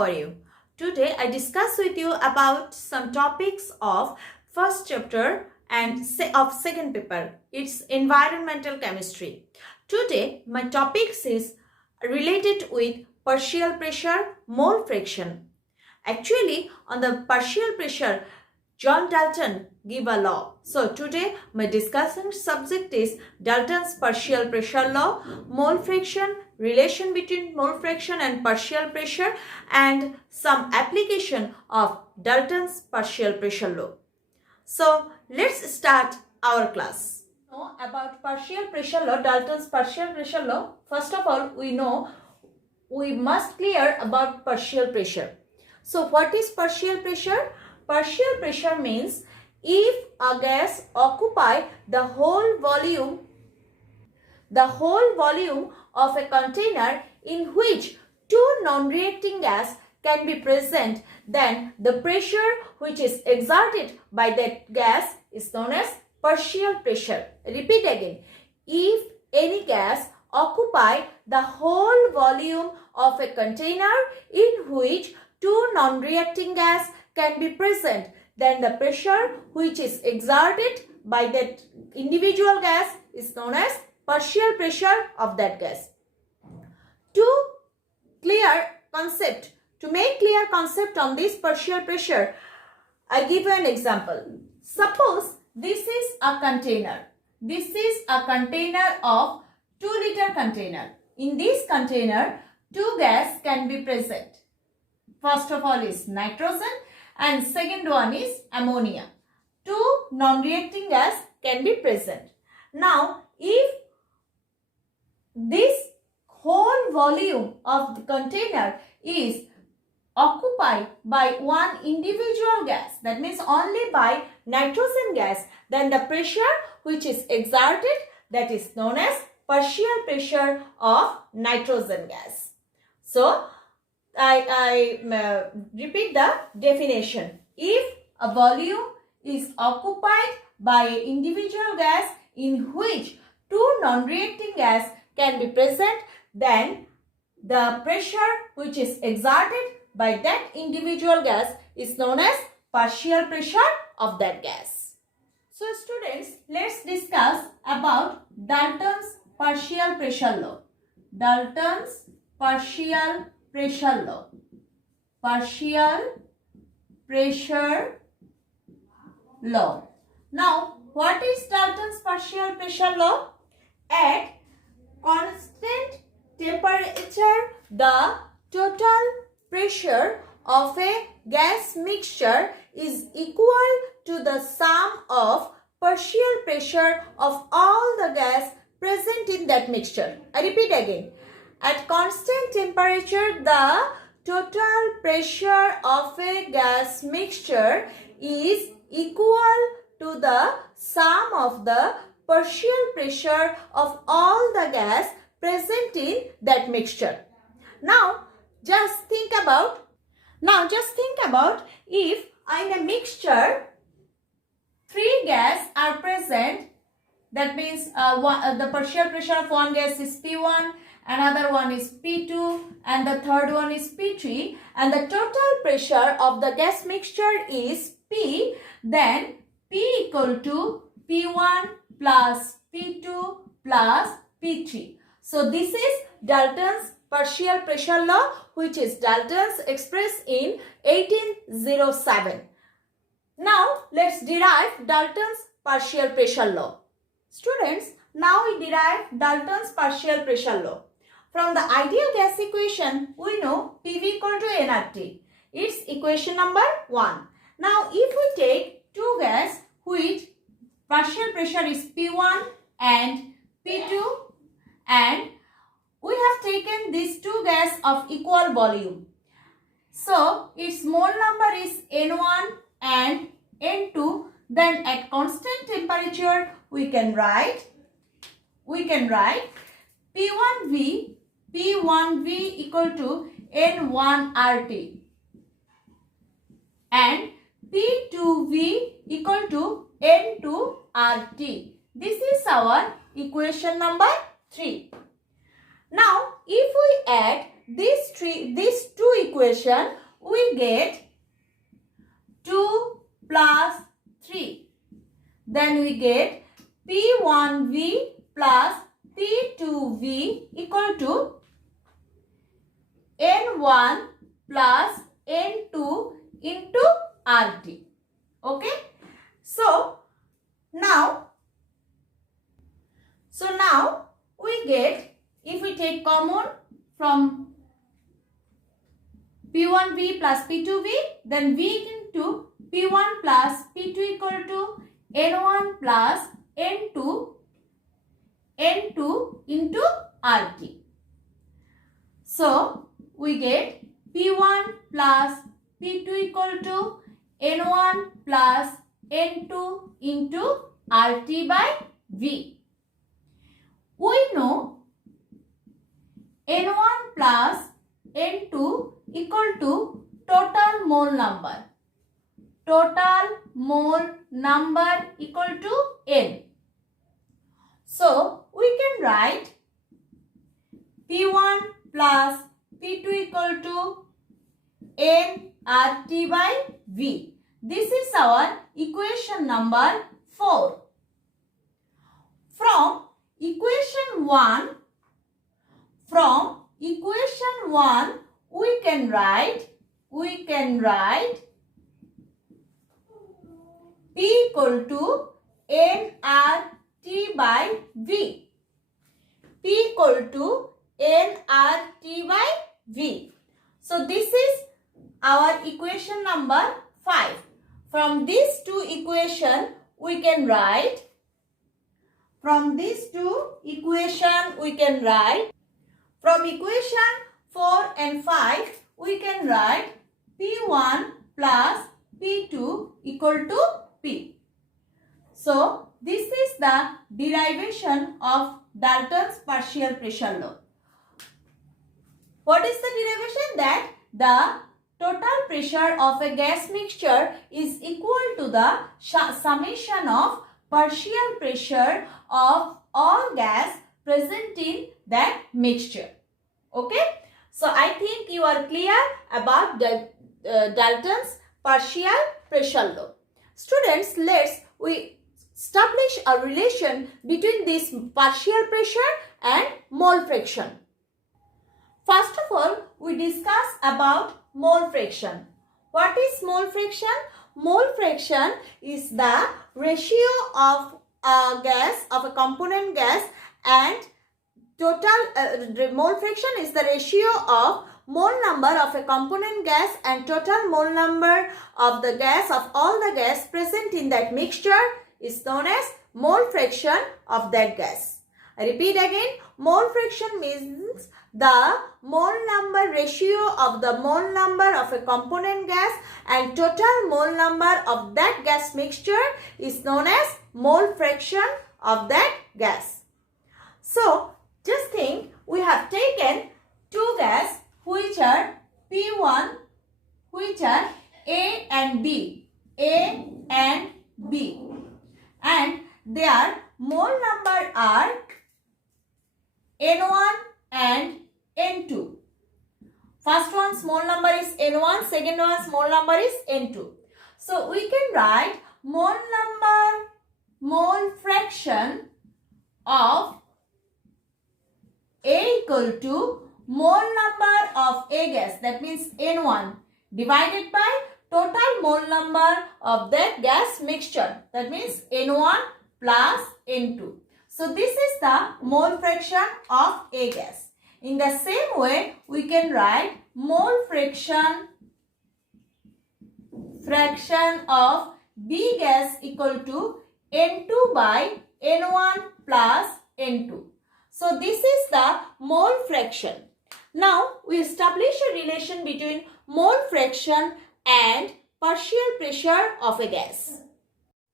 how are you? Today I discuss with you about some topics of first chapter and of second paper. It's environmental chemistry. Today my topics is related with partial pressure, mole fraction. Actually, on the partial pressure, John Dalton gave a law. So today my discussion subject is Dalton's partial pressure law, mole fraction, relation between mole fraction and partial pressure, and some application of Dalton's partial pressure law. So let's start our class. Know about partial pressure law, Dalton's partial pressure law. First of all, we must clear about partial pressure. So what is partial pressure? Partial pressure means if a gas occupy the whole volume of a container in which two non-reacting gas can be present, then the pressure which is exerted by that gas is known as partial pressure. Repeat again. If any gas occupy the whole volume of a container in which two non-reacting gas can be present, then the pressure which is exerted by that individual gas is known as partial pressure of that gas. To make clear concept on this partial pressure, I give you an example. Suppose this is a container. This is a container of 2-liter container. In this container, two gas can be present. First of all is nitrogen and second one is ammonia. Two non-reacting gas can be present. Now, if this whole volume of the container is occupied by one individual gas, that means only by nitrogen gas, then the pressure which is exerted, that is known as partial pressure of nitrogen gas. So, I repeat the definition. If a volume is occupied by an individual gas in which two non-reacting gas can be present, then the pressure which is exerted by that individual gas is known as partial pressure of that gas. So students, let's discuss about Dalton's partial pressure law. Dalton's partial pressure law. Partial pressure law. Now, what is Dalton's partial pressure law? At constant temperature, the total pressure of a gas mixture is equal to the sum of partial pressure of all the gas present in that mixture. I repeat again. At constant temperature, the total pressure of a gas mixture is equal to the sum of the partial pressure of all the gas present in that mixture. Now, just think about if in a mixture 3 gas are present, that means the partial pressure of one gas is P1, another one is P2 and the third one is P3, and the total pressure of the gas mixture is P, then P equal to P1 plus P2 plus P3. So this is Dalton's partial pressure law, which is Dalton's expressed in 1807. Now let's derive Dalton's partial pressure law. Students, now we derive Dalton's partial pressure law. From the ideal gas equation, we know PV equal to nRT. It's equation number 1. Now, if we take two gas which partial pressure is P1 and P2, and we have taken these two gas of equal volume. So, its mole number is N1 and N2. Then at constant temperature, we can write P1V equal to N1RT and P2V equal to N2RT. This is our equation number 3. Now, if we add these two equation, we get 2 plus 3. Then we get P1V plus P2V equal to N1 plus N2 into RT. Okay. So now we get, if we take common from P1V plus P2V, then V into P1 plus P2 equal to N1 plus N2 into RT. So we get P1 plus P2 equal to N1 plus N2 into RT by V. We know N1 plus N2 equal to total mole number. Total mole number equal to N. So we can write P1 plus P2 equal to N RT by V. This is our equation number 4. From equation 1, we can write P equal to nRT by V. P equal to nRT by V. So this is our equation number 5. From these two equations, we can write. From equation 4 and 5, we can write P1 plus P2 equal to P. So this is the derivation of Dalton's partial pressure law. What is the derivation? That the total pressure of a gas mixture is equal to the summation of partial pressure of all gas present in that mixture. Okay. So I think you are clear about the Dalton's partial pressure law. Students, let's establish a relation between this partial pressure and mole fraction. First of all, we discuss about mole fraction. What is mole fraction? Mole fraction is the ratio of a gas, of a component gas, and total mole fraction is the ratio of mole number of a component gas and total mole number of the gas of all the gas present in that mixture is known as mole fraction of that gas. I repeat again, mole fraction means the mole number ratio of the mole number of a component gas and total mole number of that gas mixture is known as mole fraction of that gas. So just think, we have taken two gas which are P1, which are A and B, and their mole number are N1 and N2. First one's mole number is N1, second one's mole number is N2. So we can write mole fraction of A equal to mole number of A gas, that means N1, divided by total mole number of that gas mixture, that means N1 plus N2. So this is the mole fraction of A gas. In the same way, we can write mole fraction of B gas equal to N2 by N1 plus N2. So this is the mole fraction. Now we establish a relation between mole fraction and partial pressure of a gas.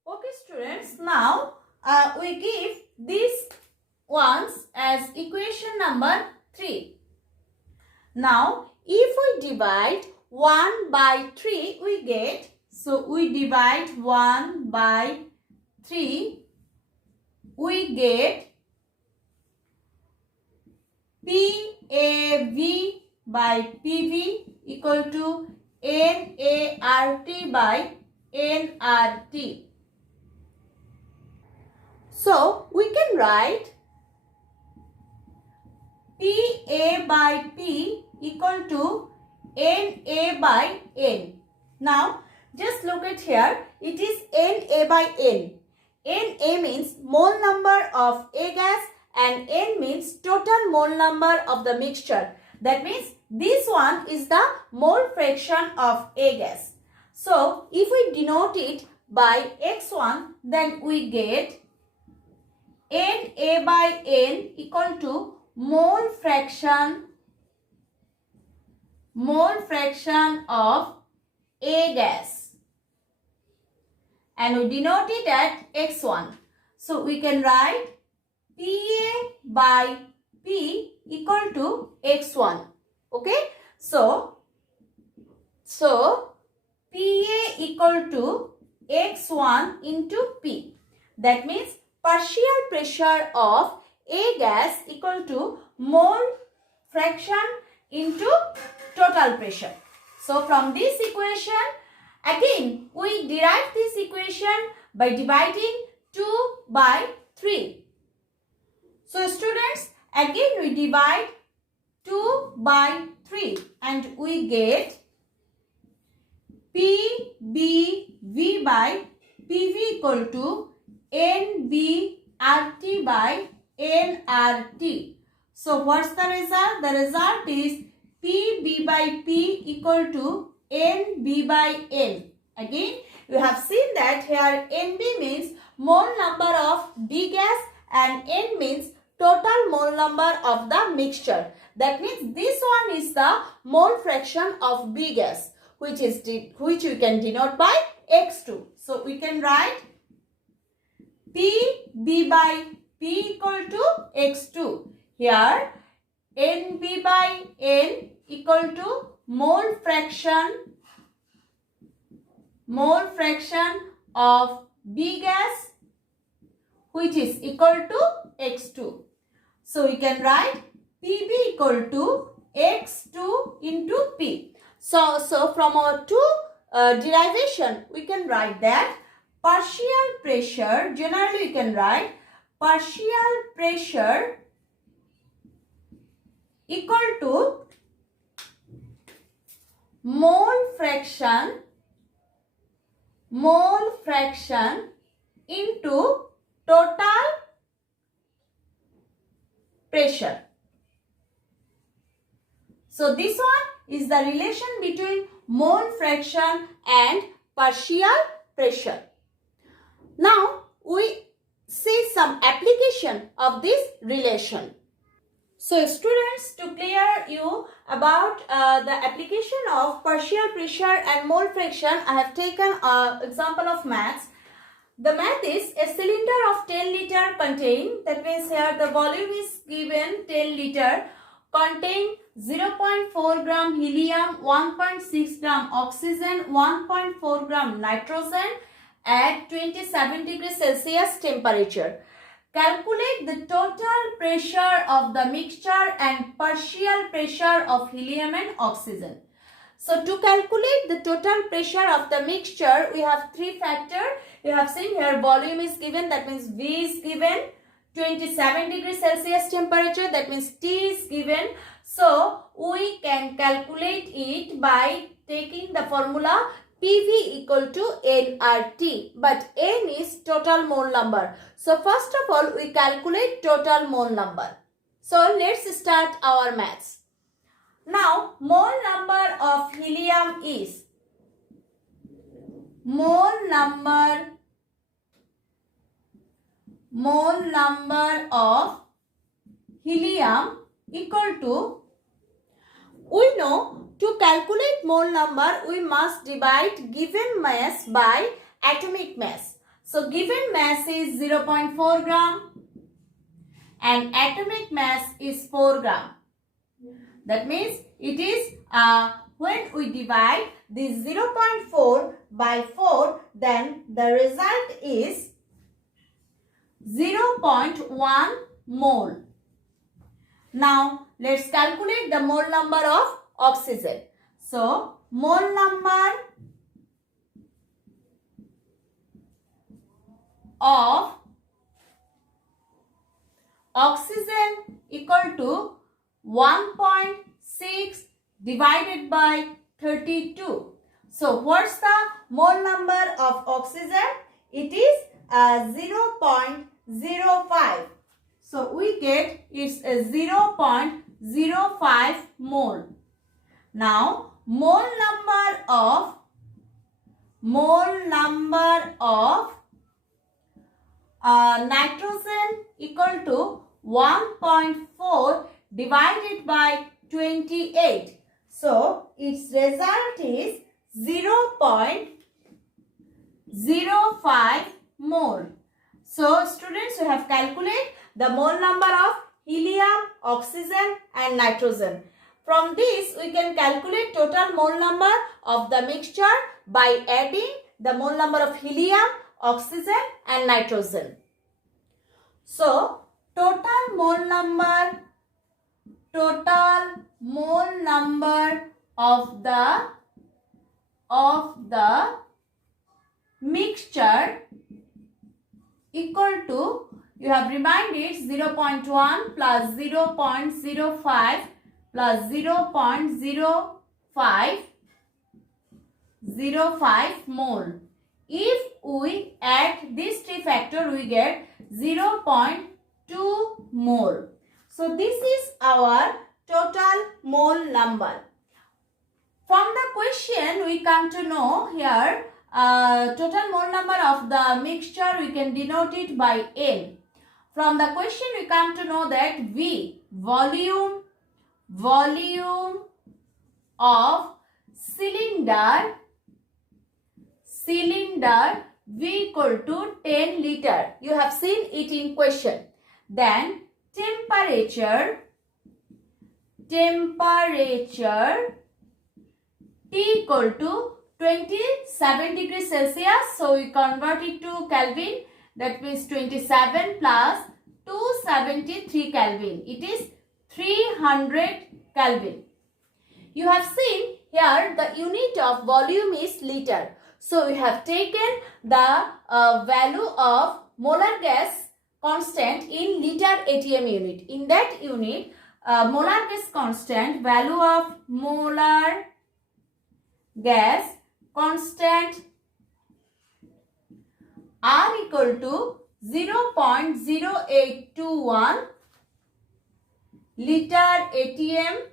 Okay students, now we give these ones as equation number 3. Now if we divide 1 by 3, we get, so we divide 1 by 3, we get PAV by PV equal to NART by nRT. So we can write PA by P equal to NA by N. Now just look at here, it is NA by N. NA means mole number of A gas and N means total mole number of the mixture. That means this one is the mole fraction of A gas. So if we denote it by X1, then we get NA by N equal to mole fraction of A gas, and we denote it at X1. So we can write PA by P equal to X1. Okay, so PA equal to X1 into P. That means partial pressure of A gas equal to mole fraction into total pressure. So from this equation, again we derive this equation by dividing 2 by 3. So students, again we divide 2 by 3 and we get PBV by PV equal to NBRT by nRT. So what's the result? The result is PB by P equal to NB by N. Again, you have seen that here NB means mole number of B gas and N means total mole number of the mixture. That means this one is the mole fraction of B gas, which we can denote by X2. So we can write PB by P equal to X2. Here NB by N equal to mole fraction of B gas, which is equal to X2. So we can write PB equal to X2 into P. So from our two derivation, we can write that partial pressure, generally we can write partial pressure equal to mole fraction into total pressure. So this one is the relation between mole fraction and partial pressure. Now we see some application of this relation. So students, to clear you about the application of partial pressure and mole fraction, I have taken an example of maths. The math is a cylinder of 10 liter contain, that means here the volume is given 10 liter, contain 0.4 gram helium, 1.6 gram oxygen, 1.4 gram nitrogen at 27 degrees Celsius temperature. Calculate the total pressure of the mixture and partial pressure of helium and oxygen. So to calculate the total pressure of the mixture, we have three factors. You have seen here volume is given, that means V is given, 27 degrees Celsius temperature, that means T is given. So we can calculate it by taking the formula PV equal to nRT, but N is total mole number. So first of all, we calculate total mole number. So let's start our maths. Now mole number of helium is mole number of helium equal to, we know to calculate mole number we must divide given mass by atomic mass. So given mass is 0.4 gram and atomic mass is 4 gram. That means it is when we divide this 0.4 by 4, then the result is 0.1 mole. Now let's calculate the mole number of oxygen. So mole number of oxygen equal to 1.6 divided by 32. So what's the mole number of oxygen? It is 0.05. So we get it's a 0.05 mole. Now mole number of nitrogen equal to 1.4 divided by 28. So its result is 0.05 mole. So students, you have calculated the mole number of helium, oxygen and nitrogen. From this we can calculate total mole number of the mixture by adding the mole number of helium, oxygen and nitrogen. So total mole number of the mixture equal to, you have reminded, 0.1 plus 0.05 plus 0.05 mole. If we add these three factors, we get 0.2 mole. So this is our total mole number. From the question we come to know here total mole number of the mixture, we can denote it by N. From the question we come to know that V, volume of cylinder V equal to 10 liter. You have seen it in question. Then temperature T equal to 27 degrees Celsius. So we convert it to Kelvin. That means 27 plus 273 Kelvin. It is 300 Kelvin. You have seen here the unit of volume is liter. So we have taken the value of molar gas constant in liter ATM unit. In that unit, molar gas constant, value of molar gas constant R equal to 0.0821 liter ATM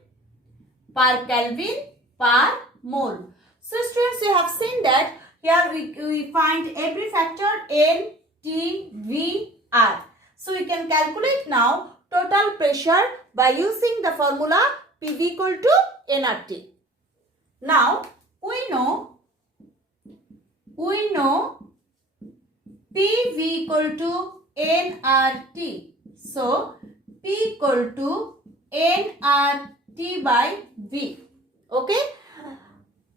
per Kelvin per mole. So students, you have seen that here we find every factor N, T, V, R. So we can calculate now total pressure by using the formula PV equal to nRT. Now we know PV equal to nRT. So P equal to nRT by V. Okay.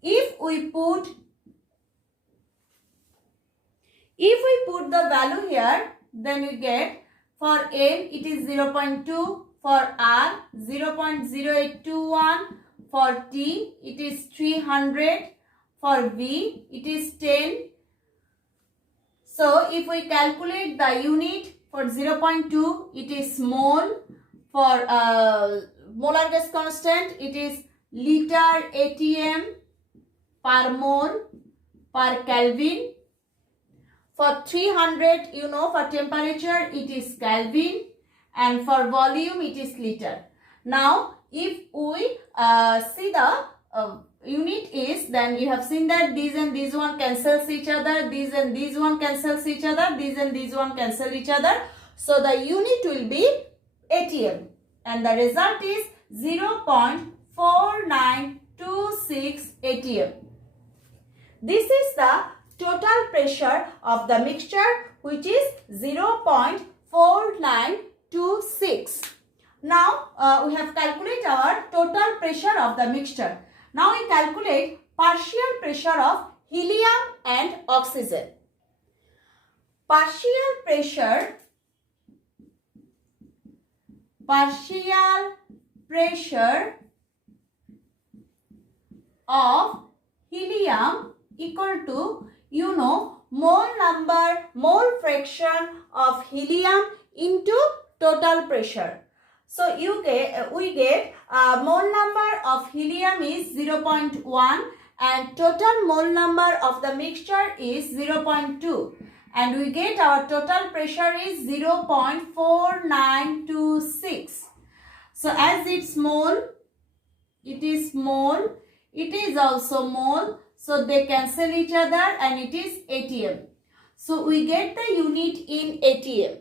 If we put the value here, then we get for N it is 0.2, for R 0.0821, for T it is 300, for V it is 10. So if we calculate the unit for 0.2, it is mole. For molar gas constant, it is liter ATM per mole per Kelvin. For 300, you know, for temperature it is Kelvin, and for volume it is liter. Now if we see the unit is, then you have seen that these and these one cancels each other, these and these one cancels each other, these and these one cancel each other. So the unit will be ATM, and the result is 0.4926 ATM. This is the total pressure of the mixture, which is 0.4926. Now we have calculated our total pressure of the mixture. Now we calculate partial pressure of helium and oxygen. Partial pressure of helium equal to, you know, mole fraction of helium into total pressure. So we get mole number of helium is 0.1 and total mole number of the mixture is 0.2, and we get our total pressure is 0.4926. So as it's mole, it is mole, it is also mole, so they cancel each other and it is ATM. So we get the unit in ATM.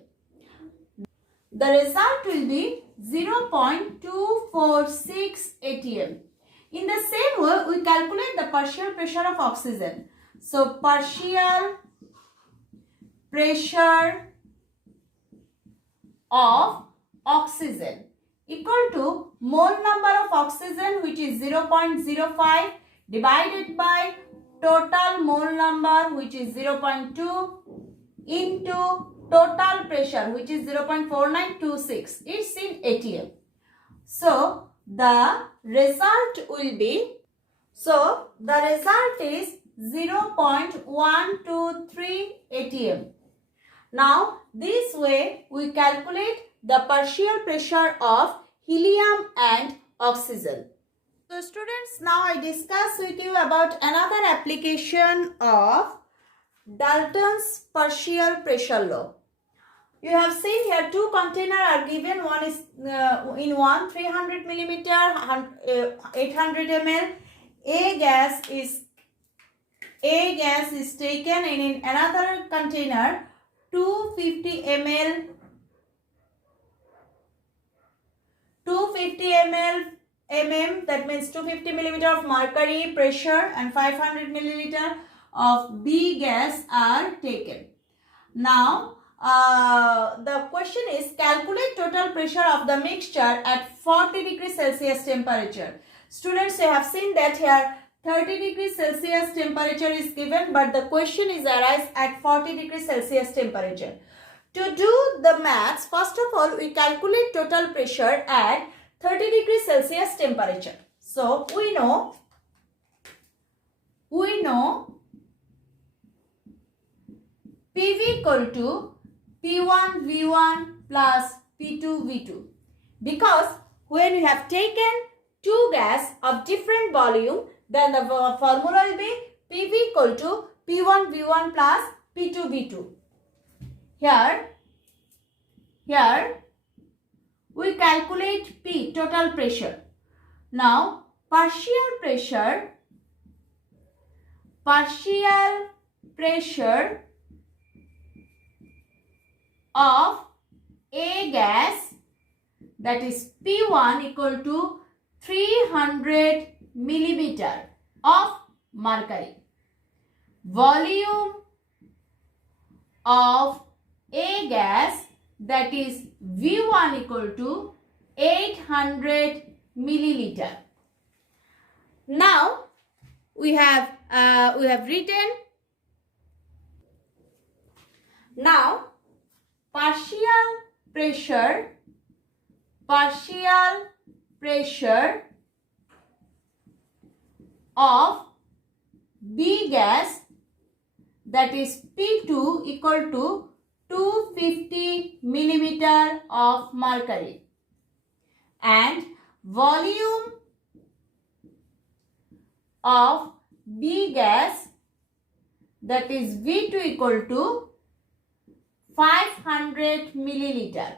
The result will be 0.246 ATM. In the same way, we calculate the partial pressure of oxygen. So partial pressure of oxygen equal to mole number of oxygen, which is 0.05, divided by total mole number, which is 0.2, into total pressure, which is 0.4926. It's in ATM. So the result will be, so the result is 0.123 ATM. Now this way we calculate the partial pressure of helium and oxygen. So students, now I discuss with you about another application of Dalton's partial pressure law. You have seen here two containers are given. One is in one 300 millimeter, 800 ml. A gas is taken, and in another container 250 ml, that means 250 millimeter of mercury pressure and 500 milliliter of B gas are taken. Now the question is, calculate total pressure of the mixture at 40 degrees Celsius temperature. Students, you have seen that here 30 degrees Celsius temperature is given, but the question is arise at 40 degrees Celsius temperature. To do the maths, first of all we calculate total pressure at 30 degrees Celsius temperature. So we know PV equal to P1 V1 plus P2 V2, because when we have taken two gas of different volume, then the formula will be PV equal to P1 V1 plus P2 V2. Here we calculate P, total pressure. Now partial pressure of A gas, that is P1 equal to 300 millimeter of mercury. Volume of A gas, that is V1 equal to 800 milliliter. Now we have written. Now partial pressure of B gas, that is P2 equal to 250 millimeter of mercury, and volume of B gas, that is V2 equal to 500 milliliter.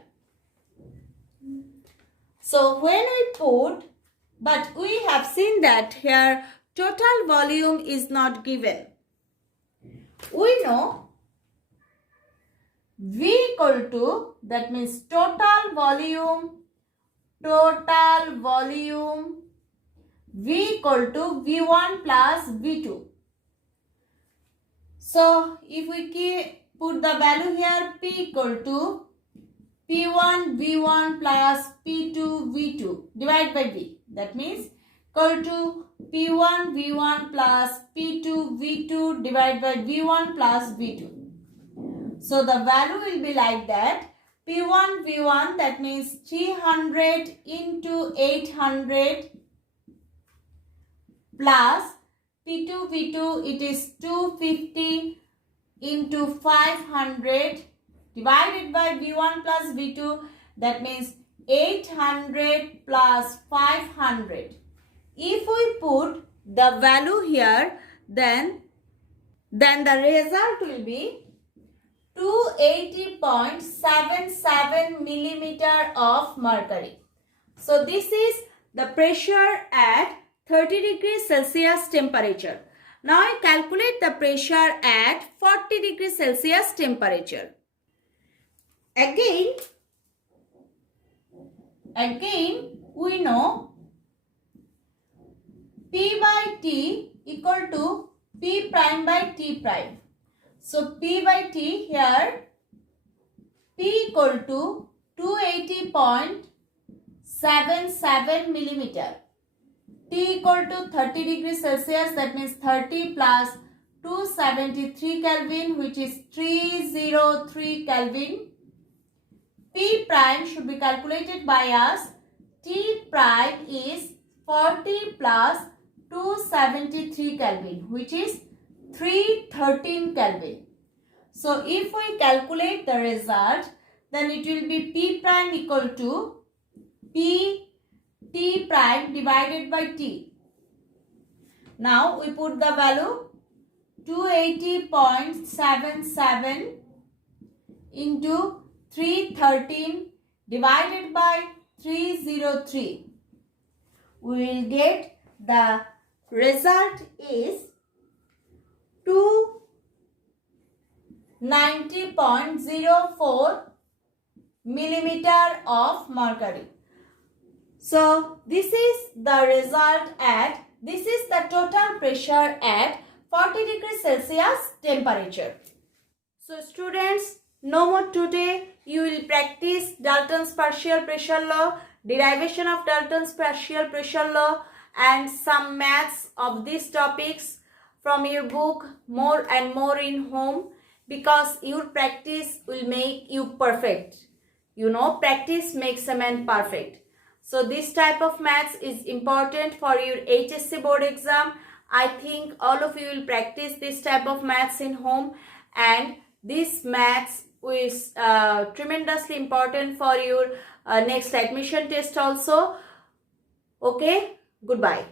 So when we put, but we have seen that here total volume is not given. We know V equal to, that means total volume V equal to V1 plus V2. So if we put the value here, P equal to P1 V1 plus P2 V2 divided by V, that means equal to P1 V1 plus P2 V2 divided by V1 plus V2. So the value will be like that, P1 V1, that means 300 into 800 plus P2 V2, it is 250 into 500 divided by V1 plus V2, that means 800 plus 500. If we put the value here, then the result will be 280.77 millimeter of mercury. So this is the pressure at 30 degrees Celsius temperature. Now I calculate the pressure at 40 degrees Celsius temperature. Again we know P by T equal to P prime by T prime. So P by T here, P equal to 280.77 millimeter. T equal to 30 degrees Celsius, that means 30 plus 273 Kelvin, which is 303 Kelvin. P prime should be calculated by us. T prime is 40 plus 273 Kelvin, which is 313 Kelvin. So if we calculate the result, then it will be P prime equal to P T prime divided by T. Now we put the value 280.77 into 313 divided by 303. We will get the result is 290.04 millimeter of mercury. So this is the result at, this is the total pressure at 40 degrees Celsius temperature. So students, no more today. You will practice Dalton's partial pressure law, derivation of Dalton's partial pressure law, and some maths of these topics from your book more and more in home, because your practice will make you perfect. You know, practice makes a man perfect. So this type of maths is important for your HSC board exam. I think all of you will practice this type of maths in home, and this maths is tremendously important for your next admission test also. Okay, goodbye.